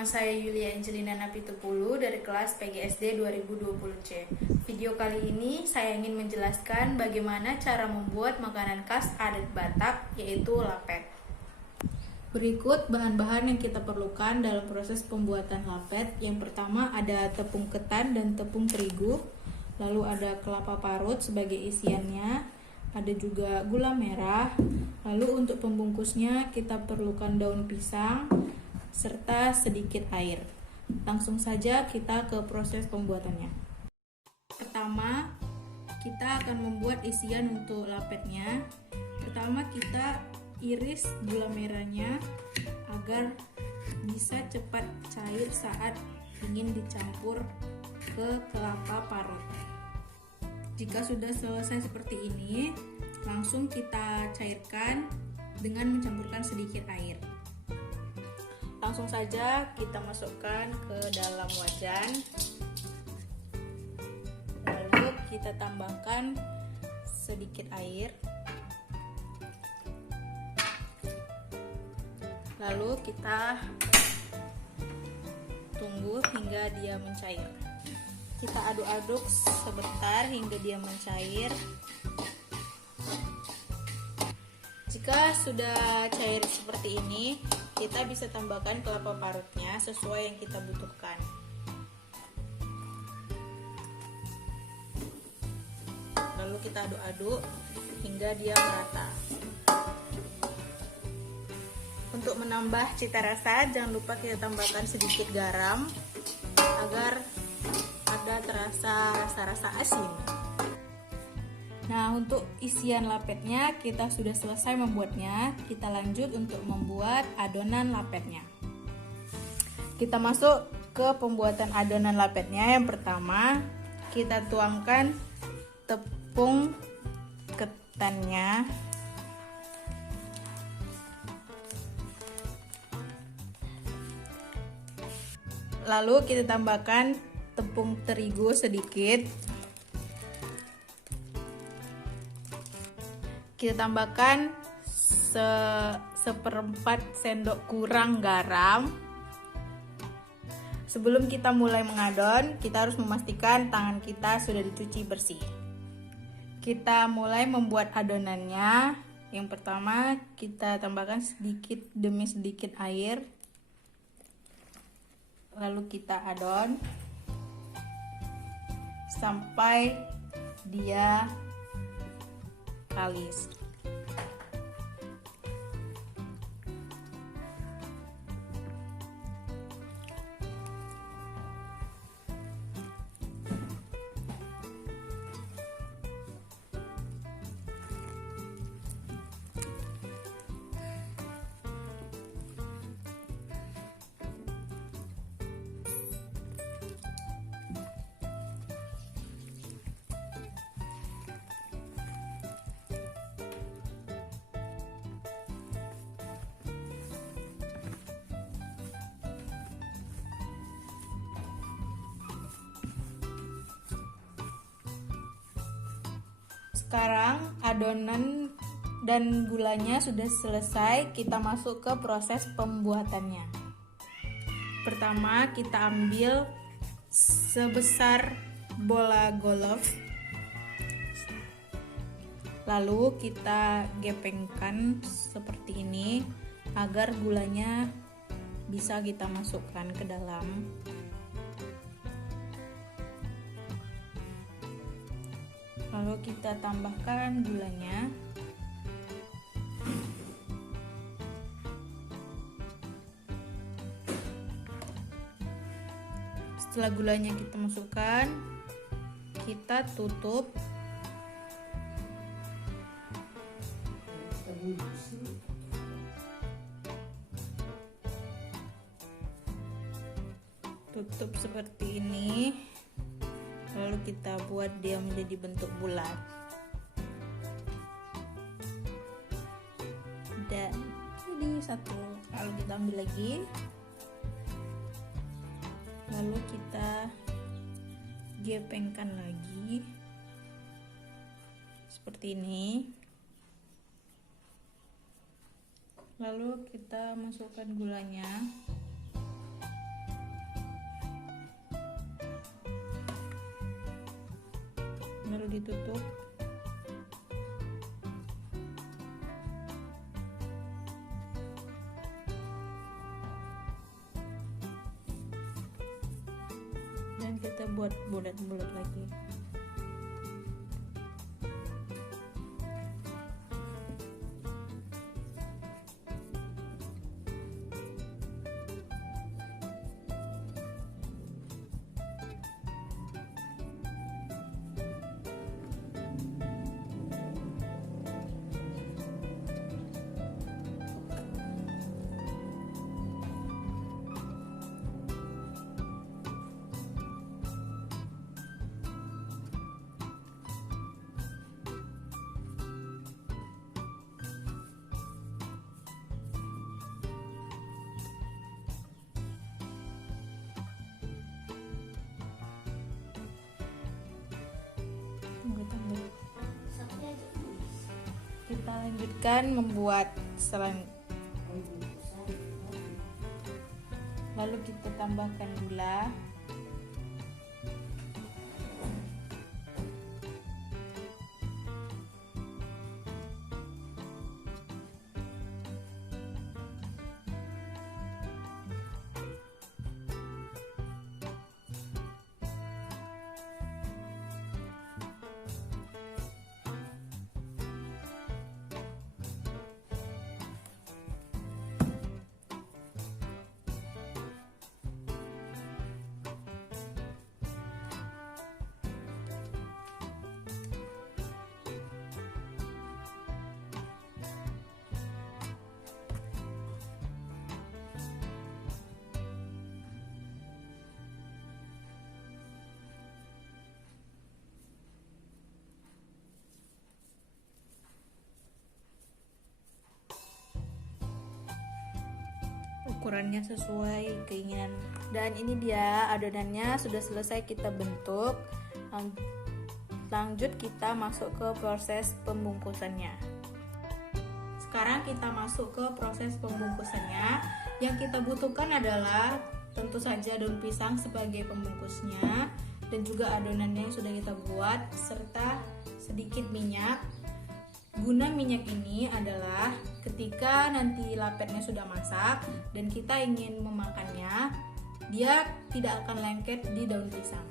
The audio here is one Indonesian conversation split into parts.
Nama saya Yulia Angelina Napitupulu dari kelas PGSD 2020C. Video kali ini saya ingin menjelaskan bagaimana cara membuat makanan khas adat Batak, yaitu lapet. Berikut bahan-bahan yang kita perlukan dalam proses pembuatan lapet. Yang pertama ada tepung ketan dan tepung terigu, lalu ada kelapa parut sebagai isiannya, ada juga gula merah, lalu untuk pembungkusnya kita perlukan daun pisang, serta sedikit air. Langsung saja kita ke proses pembuatannya. Pertama, kita akan membuat isian untuk lapetnya. Pertama kita iris gula merahnya agar bisa cepat cair saat ingin dicampur ke kelapa parut. Jika sudah selesai seperti ini, langsung kita cairkan dengan mencampurkan sedikit air. Langsung saja kita masukkan ke dalam wajan, lalu kita tambahkan sedikit air, lalu kita tunggu hingga dia mencair. Kita aduk-aduk sebentar hingga dia mencair. Jika sudah cair seperti ini, kita bisa tambahkan kelapa parutnya sesuai yang kita butuhkan. Lalu kita aduk-aduk hingga dia merata. Untuk menambah cita rasa, jangan lupa kita tambahkan sedikit garam agar ada terasa rasa-rasa asin. Nah, untuk isian lapetnya kita sudah selesai membuatnya. Kita lanjut untuk membuat adonan lapetnya. Kita masuk ke pembuatan adonan lapetnya. Yang pertama, kita tuangkan tepung ketannya, lalu kita tambahkan tepung terigu sedikit. Kita tambahkan seperempat sendok kurang garam. Sebelum kita mulai mengadon, kita harus memastikan tangan kita sudah dicuci bersih. Kita mulai membuat adonannya. Yang pertama, kita tambahkan sedikit demi sedikit air. Lalu kita adon sampai dia kalis. Sekarang adonan dan gulanya sudah selesai, kita masuk ke proses pembuatannya. Pertama, kita ambil sebesar bola golf, lalu kita gepengkan seperti ini agar gulanya bisa kita masukkan ke dalam. Lalu kita tambahkan gulanya. Setelah gulanya kita masukkan, kita tutup. Tutup seperti ini. Lalu kita buat dia menjadi bentuk bulat. Dan ini satu. Lalu kita ambil lagi. Lalu kita gepengkan lagi seperti ini. Lalu kita masukkan gulanya. baru ditutup. Dan kita buat bulat-bulat lagi. Kita lanjutkan membuat lalu kita tambahkan gula, ukurannya sesuai keinginan. Dan ini dia adonannya sudah selesai kita bentuk. Lanjut kita masuk ke proses pembungkusannya. Sekarang kita masuk ke proses pembungkusannya. Yang kita butuhkan adalah tentu saja daun pisang sebagai pembungkusnya, dan juga adonannya yang sudah kita buat, serta sedikit minyak. Guna minyak ini adalah ketika nanti lapetnya sudah masak dan kita ingin memakannya, dia tidak akan lengket di daun pisang.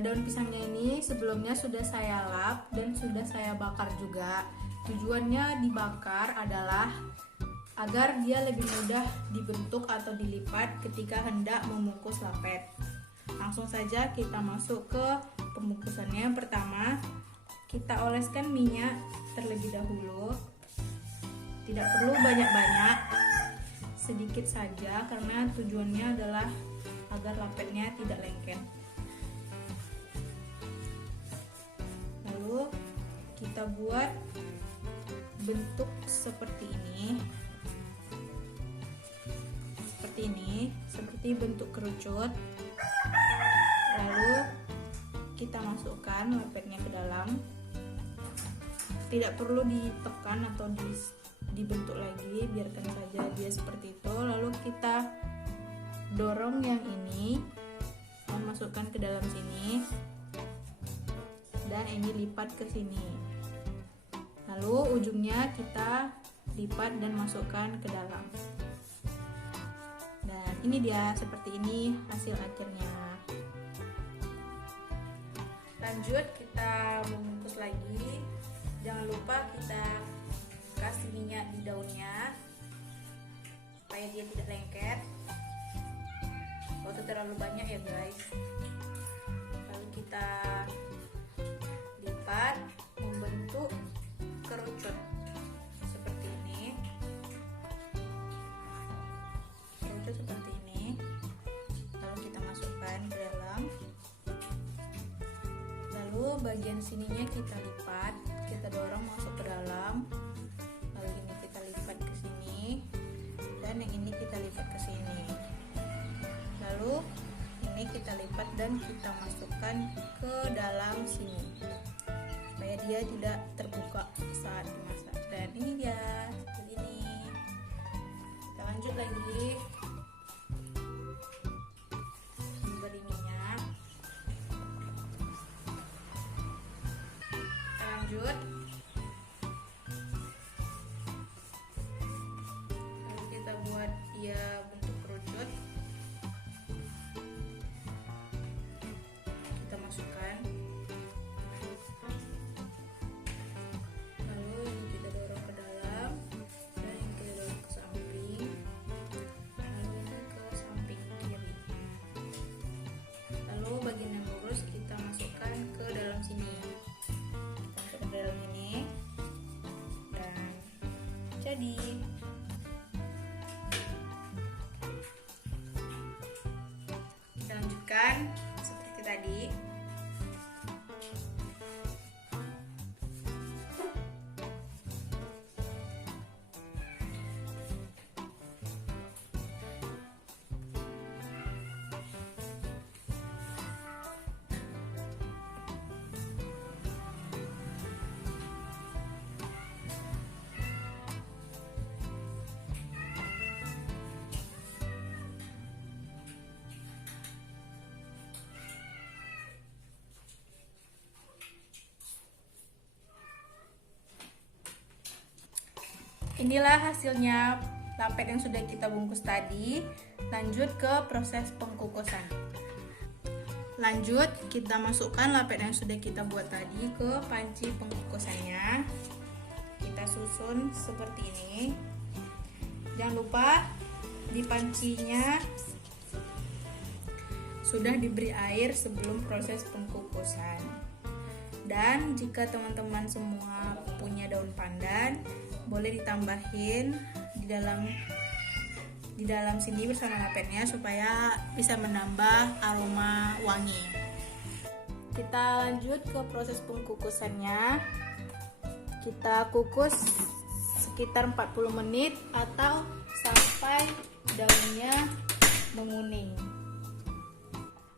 Daun pisangnya ini sebelumnya sudah saya lap dan sudah saya bakar juga. Tujuannya dibakar adalah agar dia lebih mudah dibentuk atau dilipat ketika hendak membungkus lapet. Langsung saja kita masuk ke pembungkusannya. Yang pertama, kita oleskan minyak terlebih dahulu. Tidak perlu banyak-banyak, sedikit saja karena tujuannya adalah agar lapetnya tidak lengket. Lalu kita buat bentuk seperti ini. Seperti bentuk kerucut. Lalu kita masukkan lapetnya ke dalam. Tidak perlu ditekan atau dibentuk lagi, biarkan saja dia seperti itu. Lalu kita dorong yang ini dan masukkan ke dalam sini, dan ini lipat ke sini. Lalu ujungnya kita lipat dan masukkan ke dalam. Dan ini dia, seperti ini hasil akhirnya. Lanjut kita membungkus lagi. Jangan lupa kita kasih minyak di daunnya supaya dia tidak lengket. Waktu terlalu banyak ya guys. Lalu kita lipat membentuk kerucut seperti ini. Kerucut seperti ini. Lalu kita masukkan ke dalam. Lalu bagian sininya kita lipat, kita dorong masuk ke dalam. Lalu ini kita lipat ke sini, dan yang ini kita lipat ke sini. Lalu ini kita lipat dan kita masukkan ke dalam sini supaya dia tidak terbuka saat dimasak. Dan ini dia seperti ini. Kita lanjut lagi. Beri minyak. lanjut. Lalu kita buat dia bentuk kerucut. Kita masukkan. Lalu ini kita dorong ke dalam dan ini kita dorong ke samping. Lalu ini ke samping kiri. Lalu bagian yang lurus kita masukkan ke dalam sini. Kita masukkan ke dalam ini dan jadi. Kita lanjutkan seperti tadi. Inilah hasilnya lapet yang sudah kita bungkus tadi. Lanjut ke proses pengkukusan. Lanjut, kita masukkan lapet yang sudah kita buat tadi ke panci pengkukusannya. Kita susun seperti ini. Jangan lupa di pancinya sudah diberi air sebelum proses pengkukusan. Dan jika teman-teman semua punya daun pandan, boleh ditambahin di dalam sini bersama lapetnya supaya bisa menambah aroma wangi. Kita lanjut ke proses pengkukusannya. Kita kukus sekitar 40 menit atau sampai daunnya menguning.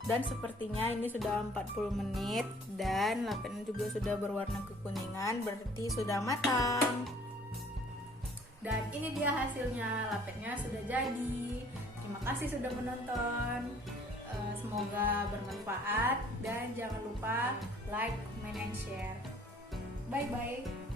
Dan sepertinya ini sudah 40 menit dan lapetnya juga sudah berwarna kekuningan, berarti sudah matang. Dan ini dia hasilnya, lapetnya sudah jadi. Terima kasih sudah menonton. Semoga bermanfaat dan jangan lupa like, comment, and share. Bye bye.